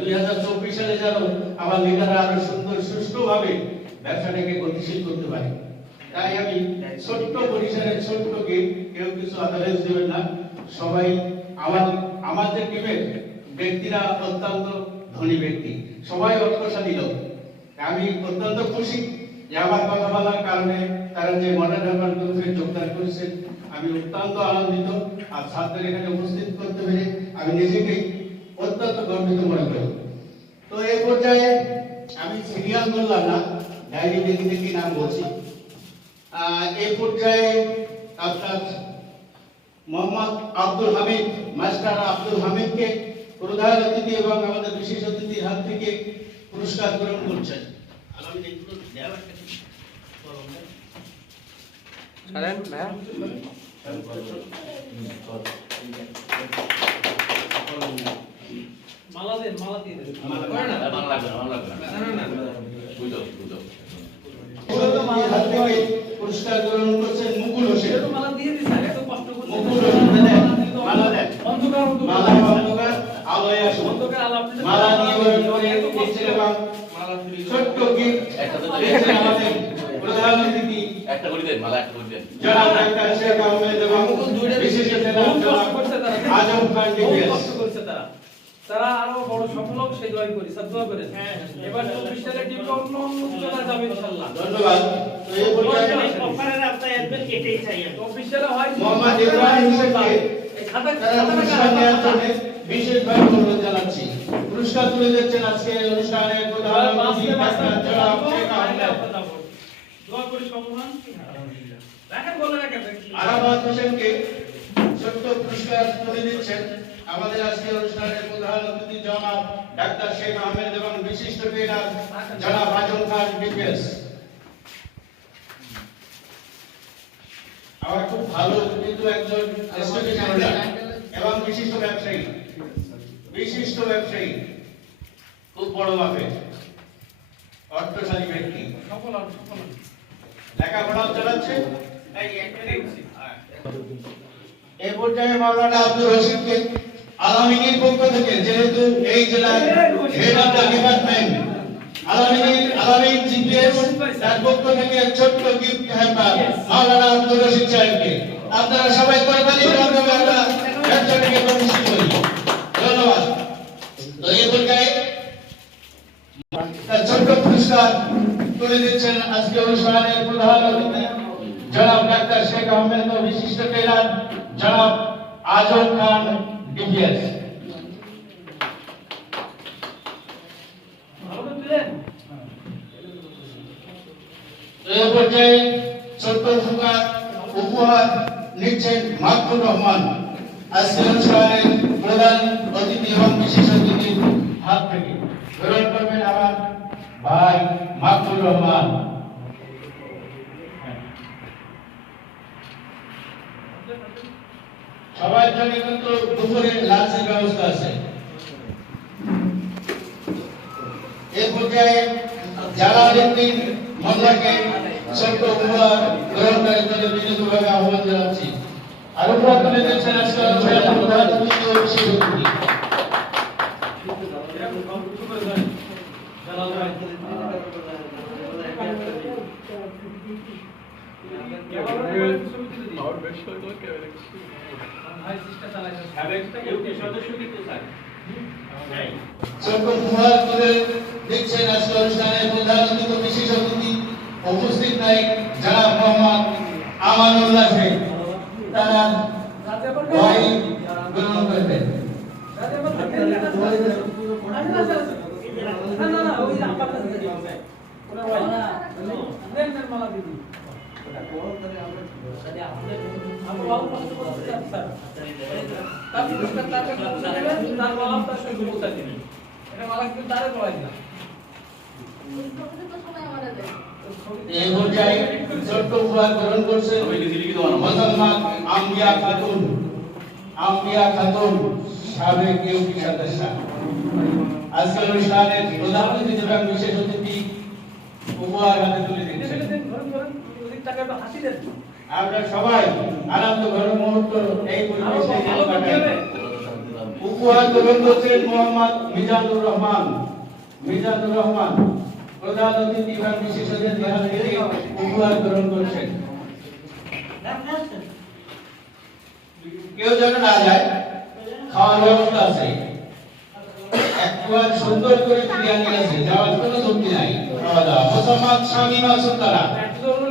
দুই হাজার চব্বিশ সালে যেন আমার লিডাররা আরও সুন্দর, সুষ্ঠুভাবে ব্যবসাটাকে গতিশীল করতে পারে। তাই আমি ছোট্ট পরিসরের ছোট্ট গেট কেউ কিছু আদালত দেবেন না। সবাই আমার, আমাদের টিমের ব্যক্তিরা অত্যন্ত ধনী ব্যক্তি। সবাই অর্থশালী লোক। আমি অত্যন্ত খুশি যে আমার কথা বলার কারণে তারা যে মডার্ন হারবার গ্রুপে যোগদান করেছেন আমি অত্যন্ত আনন্দিত আর ছাত্রদের এখানে উপস্থিত করতে পেরে আমি নিজেকেই অত্যন্ত গর্বিত মনে করি তো এই পর্যায়ে আমি সিরিয়াল বললাম না ডায়েরি দেখে দেখে নাম বলছি আহ, এই পর্যায়ে আপনার মোহাম্মদ আব্দুল হামিদ মাস্টার আব্দুল হামিদকে প্রধান অতিথি এবং আমাদের বিশেষ অতিথির হাত থেকে পুরস্কার গ্রহণ করছেন ছাড়েন ভাইয়া দেন মালা দিয়ে দেন মালা- না? বাংলা লাগবে না, বাংলা লাগবে না। না না বুঝো, বুঝো। পুরস্কার গ্রহণ করছেন মুকুল হোসেন। মালা দিয়ে দিছে এত কষ্ট করতে মুকুল হোসেন দেন, মালা দেন। অন্ধকার মালা অন্ধকার আলোয় আসুন। অন্ধকার আলো আপনি মালা নিয়ে বরণ করে দিচ্ছেন এবং ছোট্ট গিফট একটা তো আমাদের প্রধান অতিথি একটা করে দেন, মালা একটা করে দেন। জনাব ডাক্তার শেখ আহমেদ এবং বিশেষ কষ্ট আজম খান বহুত ডিপিএস কষ্ট করছে তারা আরও বড় সফল হোক সেই দোয়াই করি। সাদুয়া করেন। হ্যাঁ, এবার চব্বিশ সালে অন্য অন্য উচ্চতায় যাবে ইনশাল্লাহ। ধন্যবাদ। চব্বিশ সালে হয় মোহাম্মদ ইব্রাহিম হোসেনকে এই খাতা তারা খাতা পুরস্কার দেওয়ার জন্য বিশেষভাবে অনুরোধ জানাচ্ছি। পুরস্কার তুলে দিচ্ছেন আজকে অনুষ্ঠানের দোয়া হোসেনকে ছোট্ট পুরস্কার তুলে দিচ্ছেন। আমাদের আজকের অনুষ্ঠানের প্রধান অতিথি জনাব ডাক্তার শেখ আহমেদ এবং বিশিষ্ট ট্রেনার জনাব আজম খান ডিপিএস আমার খুব ভালো কিন্তু একজন এবং বিশিষ্ট ব্যবসায়ী। বিশিষ্ট ব্যবসায়ী। খুব বড় ভাবে অর্থশালী ব্যক্তি। লেখাপড়াও চালাচ্ছে। এই এই পর্যায়ে মাওলানা আব্দুল রশিদকে আলামিনীর পক্ষ থেকে যেহেতু এই জেলার হেড অফ দ্য ডিপার্টমেন্ট আলামিনীর আলামিন জিপিএস তার পক্ষ থেকে ছোট্ট গিফট হ্যাম্পার মাওলানা আব্দুল রশিদ সাহেবকে। আপনারা সবাই করতালি মাধ্যমে আমরা ব্যবসাটাকে প্রতিষ্ঠিত করি। ধন্যবাদ। তো এই পর্যায়ে তার ছোট্ট পুরস্কার তুলে দিচ্ছেন আজকে অনুষ্ঠানের প্রধান অতিথি, জনাব ডাক্তার শেখ আহমেদ বিশিষ্ট ট্রেনার জনাব আজম খান দিলেন এই পর্যায়ে ছোট্ট উপহার উপহার নিচ্ছেন মাহমুদ রহমান। আজকে অনুষ্ঠানের প্রধান অতিথি এবং বিশেষ অতিথির হাত থেকে। গ্রহণ করবেন আমার ভাই মাহমুদ রহমান। জন্য কিন্তু দুপুরে লাঞ্চের ব্যবস্থা আছে। এ পর্যায়ে যারা ব্যক্তির মহিলাকে সত্য উপহার গ্রহণকারী জন্য বিনীতভাবে আহ্বান জানাচ্ছি। আরও তুলে দিচ্ছেন আজকে অনুষ্ঠানের প্রধান অতিথি ও বিশেষ অতিথি এরকম কম কিছু করে দেন জালাল ভাই দিচ্ছেন আজকে অনুষ্ঠানের প্রধান অতিথি বিশেষ অতিথি উপস্থিত নাই জনাব মোহাম্মদ আমানুল্লাহ শেখ তারা ভাই গ্রহণ করবেন এই পর্যায়ে ছোট্ট উপহার গ্রহণ। মুসলমান আম্বিয়া খাতুন আম্বিয়া খাতুন সাবেক ইউপি সদস্য আজকের বিশেষ অতিথি তুলে দিচ্ছেন আমরা সবাই আনন্দ ঘন মুহূর্ত এই পরিবেশে দিন কাটাই। উপহার গ্রহণ করছেন মোহাম্মদ মিজানুর রহমান। মিজানুর রহমান প্রধান অতিথি বা বিশেষজ্ঞের হাত থেকে উপহার গ্রহণ করছেন। কেউ যেন না যায় খাওয়ার ব্যবস্থা আছে। একবার সুন্দর করে বিরিয়ানি আছে যাওয়ার কোনো ঝুঁকি নাই। খাওয়া দাওয়া। মোসাম্মদ শামিমা সুলতানা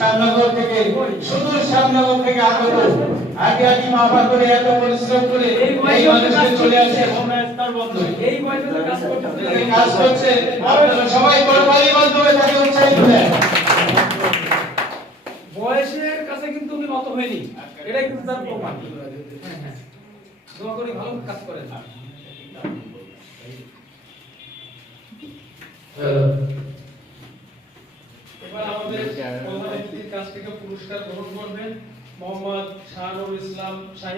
শ্যামনগর থেকে শুধু শ্যামনগর থেকে আগত আগে আগে মাফা করে এত পরিশ্রম করে এই মানুষকে চলে আসে। এই কাজ করতে এই কাজ করছে। আপনারা সবাই করবালি মাধ্যমে তাকে উৎসাহিত দেন বয়সের কাছে কিন্তু উনি নত হয়নি। এটাই কিন্তু তার প্রমাণ। হ্যাঁ, হ্যাঁ। দোয়া করি ভালো কাজ করেন। ইসলাম সাহেব